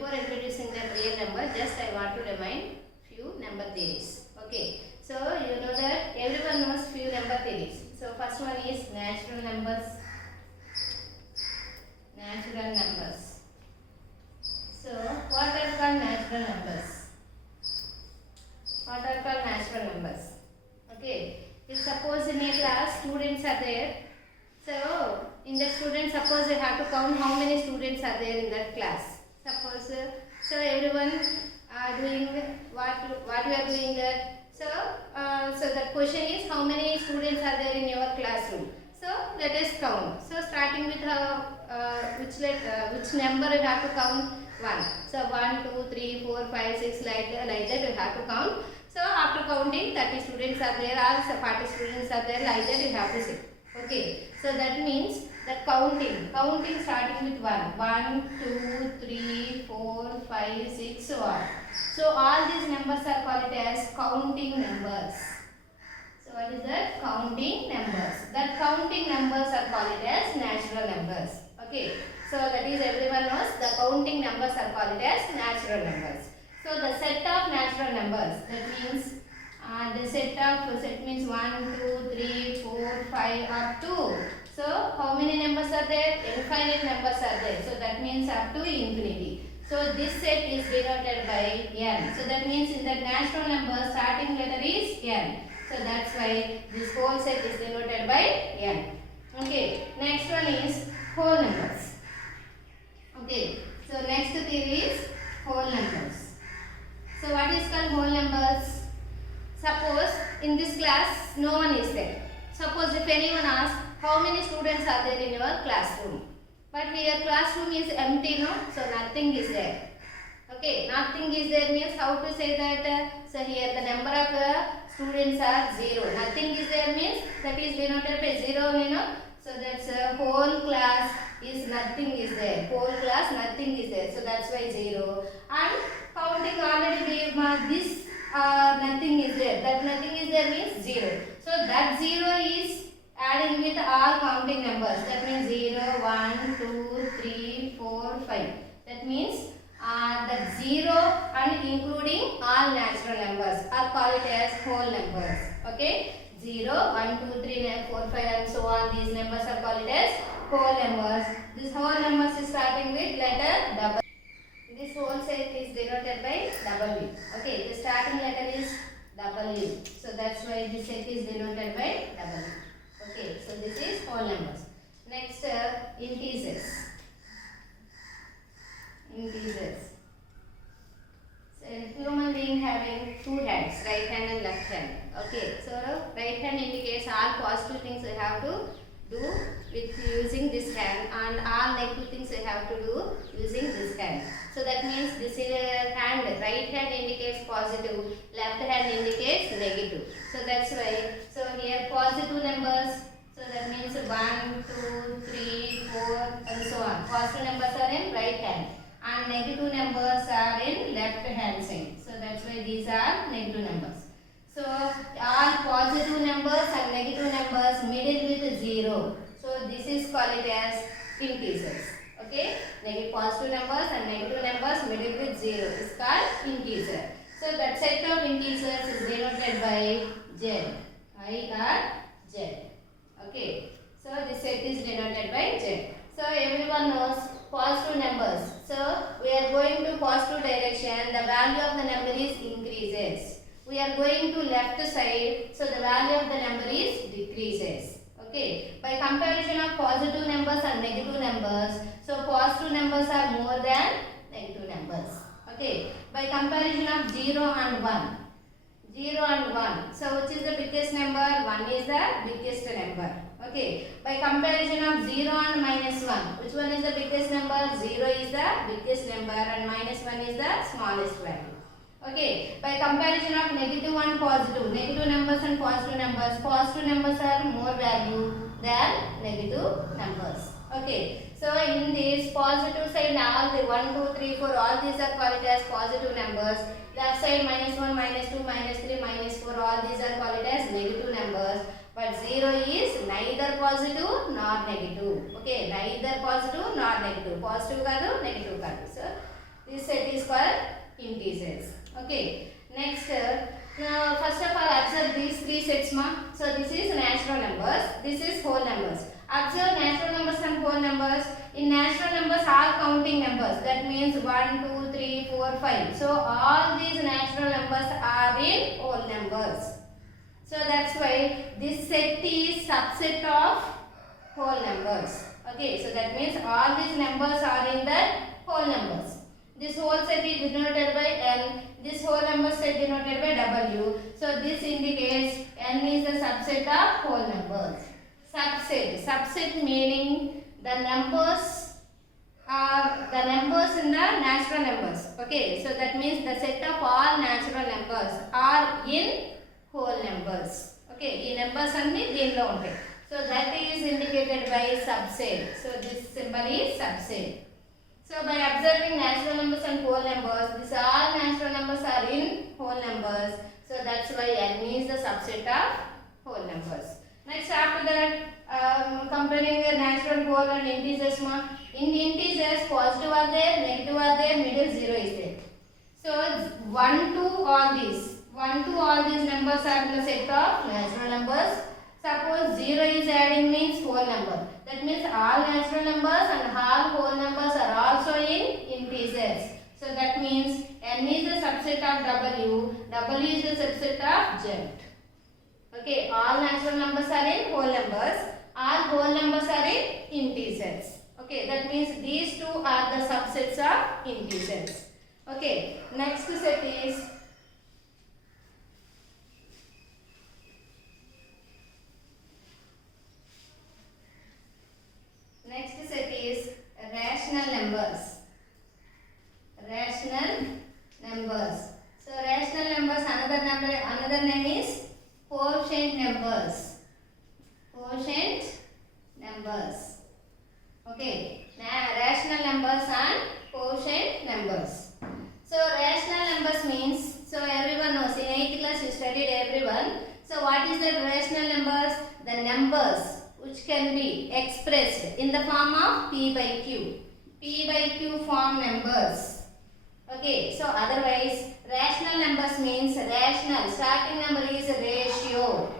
before introducing the real number, just I want to remind few number theories. Okay, so you know that everyone knows few number theories. So first one is natural numbers. Natural numbers. So what are called natural numbers? What are called natural numbers? Okay, if suppose in a class students are there, so in the students, suppose you have to count how many students are there in that class. Suppose so everyone are doing what you are doing that. So the question is how many students are there in your classroom. So let us count. So starting with which number you have to count? 1. So 1, 2, 3, 4, 5, 6 like that you have to count. So after counting 30 students are there or 40 students are there, like that you have to say. Okay, so that means that counting starting with 1, 1, 2, 3, 4, 5, 6, so on. So all these numbers are called as counting numbers. So what is that? Counting numbers. That counting numbers are called as natural numbers. Okay, so that is everyone knows the counting numbers are called as natural numbers. So the set of natural numbers, that means the set means 1, 2, 3, 4, 5 up to. So how many numbers are there? Infinite numbers are there. So that means up to infinity. So this set is denoted by n. So that means in the natural number starting letter is n. So that's why this whole set is denoted by n. Okay. Next one is whole numbers. Okay. So next theory is whole numbers. So what is called whole numbers? Suppose in this class no one is there. Suppose if anyone asks how many students are there in your classroom. But here classroom is empty, no? So nothing is there. Okay, nothing is there means how to say that? So here the number of students are 0. Nothing is there means that is denoted by 0, you know. So that's whole class is nothing is there. Whole class nothing is there. So that's why 0. And counting already we this nothing is there. That nothing is there means 0. So that 0 is adding with all counting numbers. That means 0, 1, 2, 3, 4, 5. That means that 0 and including all natural numbers are called as whole numbers. Okay? 0, 1, 2, 3, 4, 5 and so on. These numbers are called as whole numbers. This whole numbers is starting with letter W. This whole set is denoted by W. Okay, the starting letter is W. So that's why this set is denoted by W. Okay, so this is whole numbers. Next, integers. Integers. So human being having two hands, right hand and left hand. Okay, so right hand indicates all positive things we have to do with using this hand, and all negative things we have to do using this hand. So that means this is hand, right hand indicates positive, left hand indicates negative. So that's why, so here positive numbers, so that means 1, 2, 3, 4 and so on. Positive numbers are in right hand and negative numbers are in left hand side. So that's why these are negative numbers. So all positive numbers and negative numbers middle with 0. So this is called as integers. Okay, positive numbers and negative numbers middle with 0 is called integer. So that set of integers is denoted by Z. I or Z. Okay, so this set is denoted by Z. So everyone knows positive numbers. So we are going to positive direction. The value of the number is increases. We are going to left side, so the value of the number is decreases. Okay, by comparison of positive numbers and negative numbers, so positive numbers are more than negative numbers. Okay, by comparison of 0 and 1, 0 and 1, so which is the biggest number? 1 is the biggest number. Okay, by comparison of 0 and minus 1, which one is the biggest number? 0 is the biggest number and minus 1 is the smallest value. Okay, by comparison of negative and positive, negative numbers and positive numbers are more value than negative numbers. Okay, so in this positive side, all the 1, 2, 3, 4, all these are called as positive numbers. Left side minus 1, minus 2, minus 3, minus 4, all these are called as negative numbers. But 0 is neither positive nor negative. Okay, neither positive nor negative. Positive kaadu, negative kaadu. So This set is called integers. Okay. Next, now first of all observe these three sets ma. So this is natural numbers. This is whole numbers. Observe natural numbers and whole numbers. In natural numbers, all counting numbers. That means 1, 2, 3, 4, 5. So all these natural numbers are in whole numbers. So that's why this set is subset of whole numbers. Okay, so that means all these numbers are in the whole numbers. This whole set is denoted by N. This whole number set denoted by W. So this indicates N is the subset of whole numbers. Subset. Subset meaning the numbers are the numbers in the natural numbers. Okay, so that means the set of all natural numbers are in whole numbers. Okay, ఈ numbers అన్ని దీనిలో ఉంటాయి. So that is indicated by subset. So this symbol is subset. So by observing natural numbers and whole numbers, these all natural numbers are in whole numbers. So that's why N is the subset of whole numbers. Next, after that, comparing the natural, whole and integers. In the integers, positive are there, negative are there, middle 0 is there. So 1 to all these. 1 to all these numbers are in the set of natural numbers. Suppose 0 is adding means whole number. That means all natural numbers and all whole numbers are also in integers. So that means N is the subset of W, W is the subset of Z. Okay, all natural numbers are in whole numbers, all whole numbers are in integers. Okay, that means these two are the subsets of integers. Okay, next set is rational numbers. Rational numbers. So rational numbers, another name is quotient numbers. Quotient numbers. Okay, now rational numbers and quotient numbers. So rational numbers means, so everyone knows, in 8th class you studied everyone. So what is the rational numbers? The numbers which can be expressed in the form of P by Q. P by Q form numbers. Okay, so otherwise rational numbers means rational. Starting number is ratio.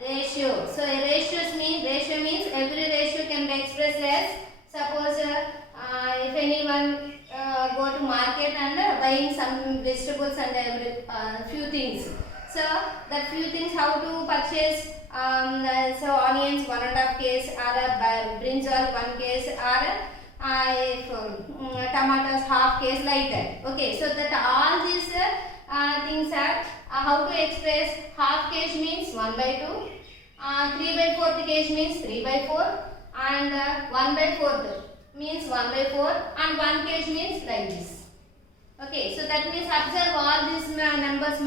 Ratio. So ratio means every ratio can be expressed as, suppose if anyone go to market and buying some vegetables and few things. So the few things how to purchase. So onions 1.5 kg or brinjal 1 kg or tomatoes half kg, like that. Okay, so that all these things are how to express. Half kg means 1 by 2, 3 by 4 kg means 3 by 4, and 1 by 4 means 1 by 4, and 1 kg means like this. Okay, so that means observe all these numbers.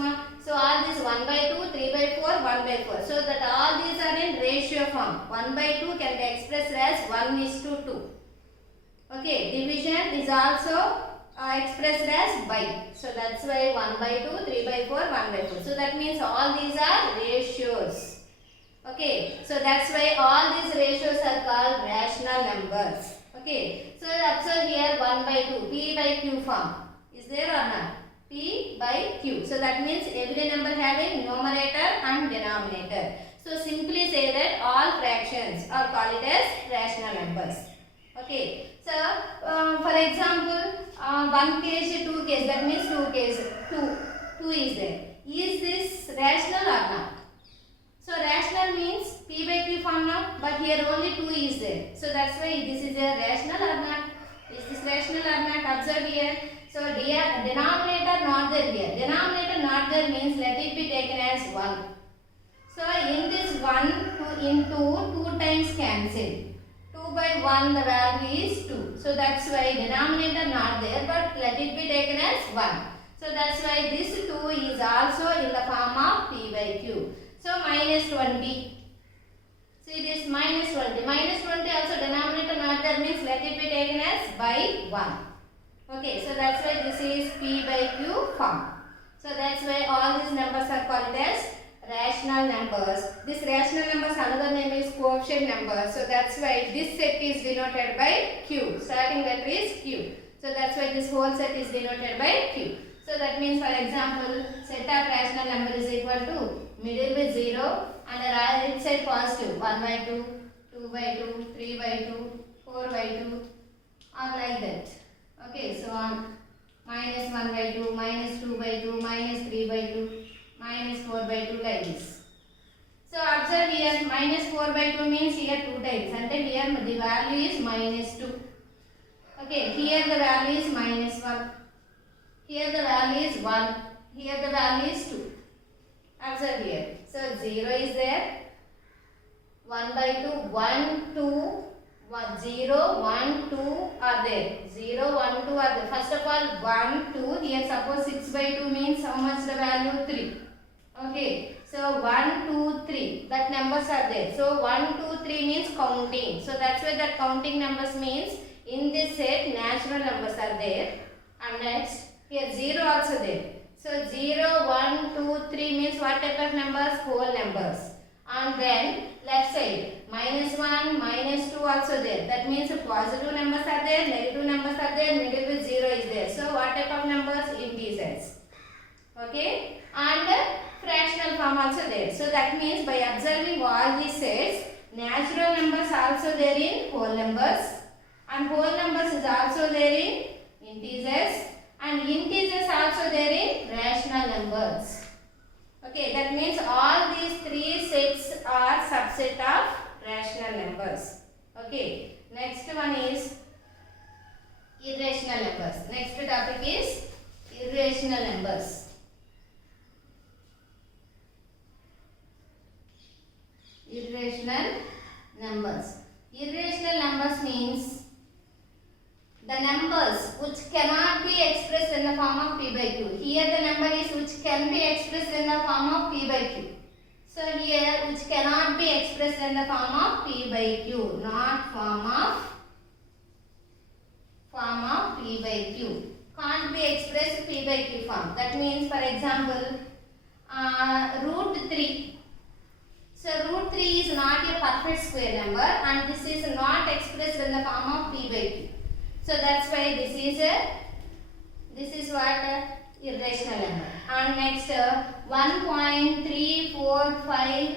So all these 1 by 2, 3 by 4, 1 by 4. So that all these are in ratio form. 1 by 2 can be expressed as 1:2. Okay, division is also expressed as by. So that's why 1 by 2, 3 by 4, 1 by 4. So that means all these are ratios. Okay, so that's why all these ratios are called rational numbers. Okay, so observe here 1 by 2, P by Q form. Is there or not? P by Q. So that means every number having numerator and denominator. So simply say that all fractions are called as rational numbers. Okay. So for example, 1 kg, 2 kg, that means 2 kg, 2 is there. Is this rational or not? So rational means P by Q form now, but here only 2 is there. So that's why this is a rational or not? Is this rational or not? Observe here. So denominator not there here. Denominator not there means let it be taken as 1. So in this 1 into 2 times cancel. 2 by 1 the value is 2. So that's why denominator not there, but let it be taken as 1. So that's why this 2 is also in the form of P by Q. So minus 20. See this minus 20. Minus 20 also denominator not there means let it be taken as by 1. Okay, so that's why this is P by Q form. So that's why all these numbers are called as rational numbers. This rational numbers, another name is quotient numbers. So that's why this set is denoted by Q. Starting letter is Q. So that's why this whole set is denoted by Q. So that means, for example, set of rational number is equal to middle with 0 and the right side positive 1 by 2, 2 by 2, 3 by 2, 4 by 2 or like that. Okay, so on minus 1 by 2, minus 2 by 2, minus 3 by 2, minus 4 by 2 like this. So observe here minus 4 by 2 means here 2 times and then here the value is minus 2. Okay, here the value is minus 1. Here the value is 1. Here the value is 2. Observe here. So 0 is there. 1 by 2, 1, 2, 1, 0, 1, 2 are there. 0, 1, 2 are there. First of all 1, 2. Here suppose 6 by 2 means how much the value? 3. Okay. So 1, 2, 3. That numbers are there. So 1, 2, 3 means counting. So that's why that counting numbers means in this set natural numbers are there. And next here 0 also there. So 0, 1, 2, 3 means what type of numbers? Whole numbers. And then left side minus 1, minus 2 also there. That means positive numbers are there, negative numbers are there, middle with 0 is there. So what type of numbers? Integers. Okay. And fractional form also there. So that means by observing all these sets, natural numbers also there in whole numbers and whole numbers is also there in integers and integers also there in rational numbers. Okay, that means all these three sets are subset of rational numbers. Okay, next one is irrational numbers. Next topic is irrational numbers. Irrational numbers. Irrational numbers means the numbers which cannot be expressed in the form of P by Q. Here the number is which can be expressed in the form of P by Q. So here which cannot be expressed in the form of P by Q, not form of P by Q. Can't be expressed P by Q form. That means, for example, root 3. So root 3 is not a perfect square number and this is not expressed in the form of P by Q. So that's why this is what irrational number. And next 1.345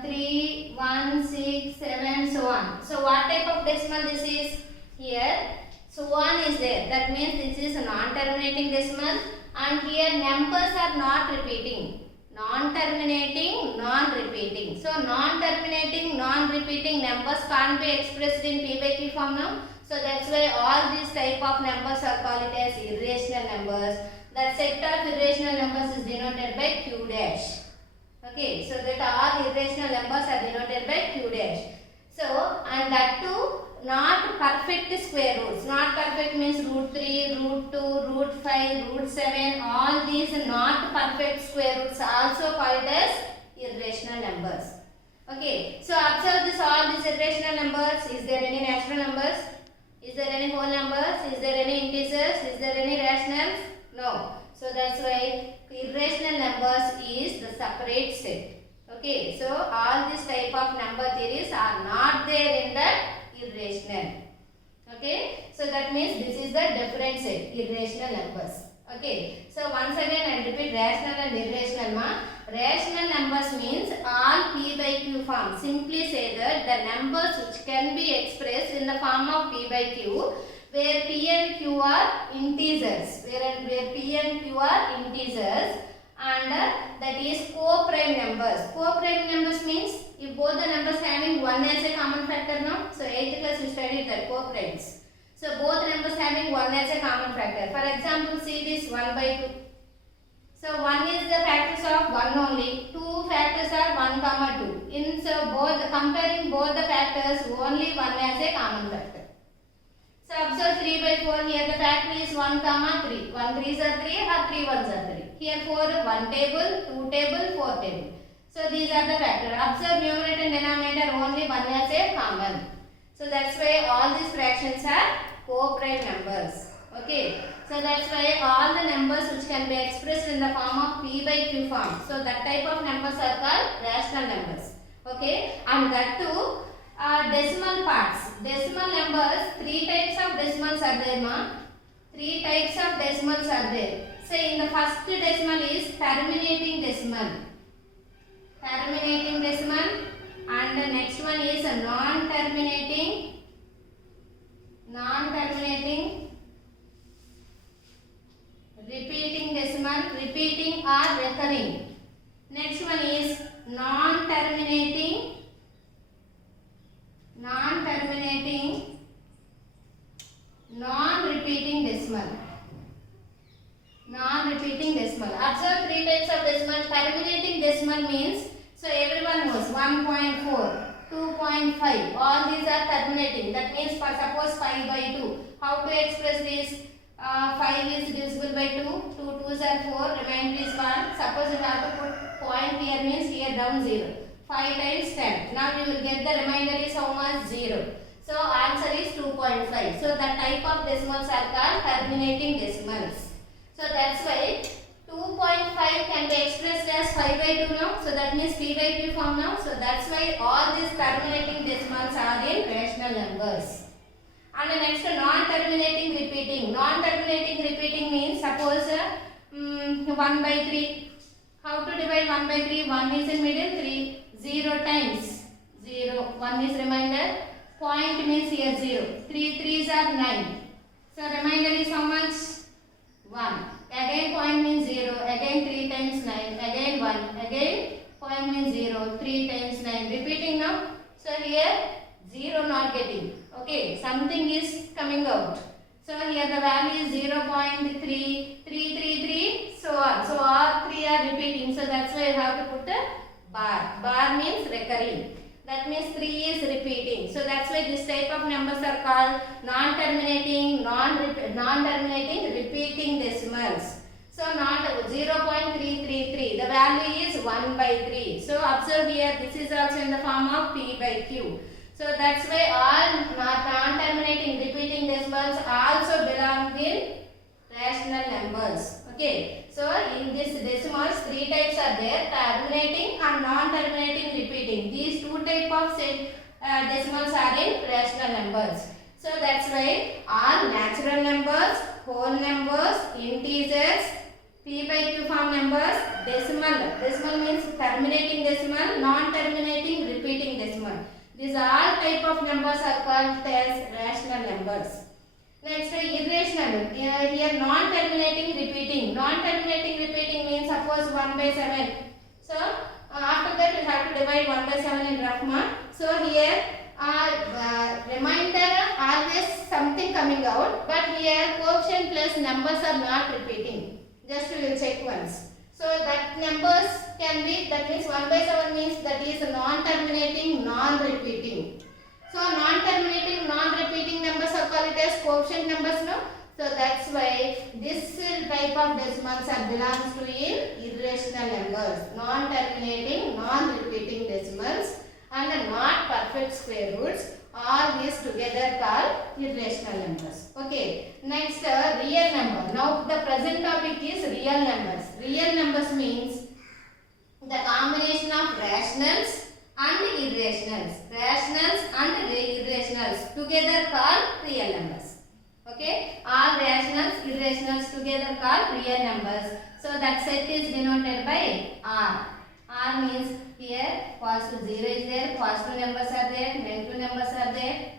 3, 1, 6, 7, so on. So what type of decimal this is? Here, so 1 is there. That means this is a non-terminating decimal and here numbers are not repeating. Non-terminating, non-repeating. So non-terminating, non-repeating numbers can't be expressed in P by Q form now. So that's why all these type of numbers are called as irrational numbers. That set of irrational numbers is denoted by Q dash. Okay, so that all irrational numbers are denoted by Q dash. So, and that too not perfect square roots. Not perfect means root 3, root 2, root 5, root 7. All these not perfect square roots are also called as irrational numbers. Okay, so observe this all these irrational numbers. Is there any natural numbers? Is there any whole numbers? Is there any integers? Is there any rationals? No. So that's why irrational numbers is the separate set. Okay, so all this type of number theories are not there in the irrational. Okay, so that means this is the different set, irrational numbers. Okay, so once again I repeat rational and irrational. Rational numbers means all P by Q form. Simply say that the numbers which can be expressed in the form of P by Q, where P and Q are integers, where P and Q are integers, and that is co-prime numbers. Co-prime numbers means if both the numbers having 1 as a common factor, no? So 8th class we studied that co-primes. So both numbers having 1 as a common factor. For example, see this 1 by 2. So 1 is the factors of 1 only. 2 factors are 1 comma 2. In so both comparing both the factors, only 1 as a common factor. So observe 3 by 4. Here the factor is 1 comma 3. 1 3s are 3 or 3 1s are 3. Here 4 1 table, 2 table, 4 table. So these are the factors. Observe numerator and denominator only 1 as a common. So that's why all these fractions are co-prime numbers. Okay. So that's why all the numbers which can be expressed in the form of P by Q form. So that type of numbers are called rational numbers. Okay. And that too Decimal parts. Decimal numbers, three types of decimals are there, ma. Three types of decimals are there. Say in the first decimal is terminating decimal. Terminating decimal, and the next one is a non-terminating. Non-terminating. Repeating decimal, repeating or recurring. Next one is non-terminating. Non-terminating, non-repeating decimal. Non-repeating decimal. Observe three types of decimal. Terminating decimal means, so everyone knows 1.4, 2.5. All these are terminating. That means for suppose 5 by 2. How to express this? 5 is divisible by 2. 2 2s are 4. Remainder is 1. Suppose you have to put point here, means here down 0. 5 times 10. Now you will get the remainder is how much? 0. So answer is 2.5. So the type of decimals are called terminating decimals. So that's why 2.5 can be expressed as 5 by 2 now. So that means P by Q form now. So that's why all these terminating decimals are in rational numbers. And the next non-terminating repeating. Non-terminating repeating means suppose 1 by 3. How to divide 1 by 3? 1 is in middle, 3. 0 times 0. 1 is remainder. Point means here 0. 3 3s are 9. So remainder is how much? 1. Again point means 0. Again 3 times 9. Again 1. Again point means 0. 3 times 9. Repeating now. So here 0 not getting. Okay. Something is coming out. So here the value is 0.3, 3, 3, 3, so on. So all three are repeating. So that's why you have to put a bar. Bar means recurring. That means 3 is repeating. So that's why this type of numbers are called non-terminating, non-terminating repeating decimals. So not 0.333. The value is 1 by 3. So observe here, this is also in the form of P by Q. So that's why all non-terminating repeating decimals also belong in rational numbers. Okay. So in this decimals, three types are there: terminating and non-terminating repeating. These two type of decimals are in rational numbers. So that's why all natural numbers, whole numbers, integers, P by Q form numbers, decimal. Decimal means terminating decimal, non-terminating repeating decimal. These all type of numbers are called as rational numbers. Next, irrational. Here non-terminating repeating. Non-terminating repeating means suppose 1 by 7. So after that we have to divide 1 by 7 in rough mark. So here reminder always something coming out, but here coefficient plus numbers are not repeating. Just we will check once. So that numbers can be, that means 1 by 7 means that is non-terminating, non-repeating. So non-terminating, non-repeating numbers are called as coefficient numbers now. So that's why this type of decimals are belongs to irrational numbers. Non-terminating, non-repeating decimals and not perfect square roots. All these together called irrational numbers. Okay. Next, real number. Now the present topic is real numbers. Real numbers means the combination of rationals and irrationals. Rationals and irrationals together called real numbers. Okay. All rationals, irrationals together called real numbers. So that set is denoted by R. R means here positive 0 is there, positive numbers are there, negative numbers are there,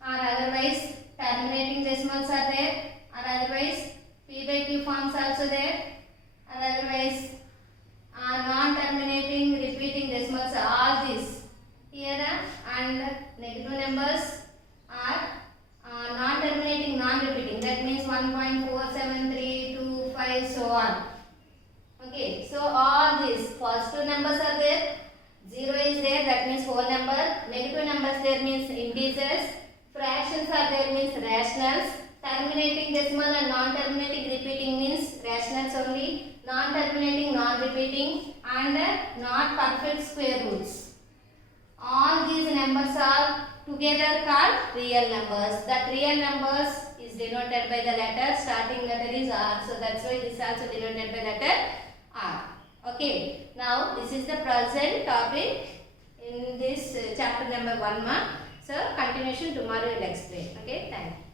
or otherwise terminating decimals are there, or otherwise P by Q forms also there, or otherwise non-terminating repeating decimals are all these here, and negative numbers are non-terminating, non-repeating. That means 1.4732 so on. Okay, so all these positive numbers are there, 0 is there, that means whole number, negative numbers there means integers, fractions are there means rationals, terminating decimal and non-terminating repeating means rationals only, non-terminating, non-repeating and not perfect square roots. All these numbers are together called real numbers. That real numbers is denoted by the letter, starting letter is R, so that's why this is also denoted by letter R. Okay, now this is the present topic. In this chapter number 1 ma. So continuation tomorrow will explain. Okay, thank you.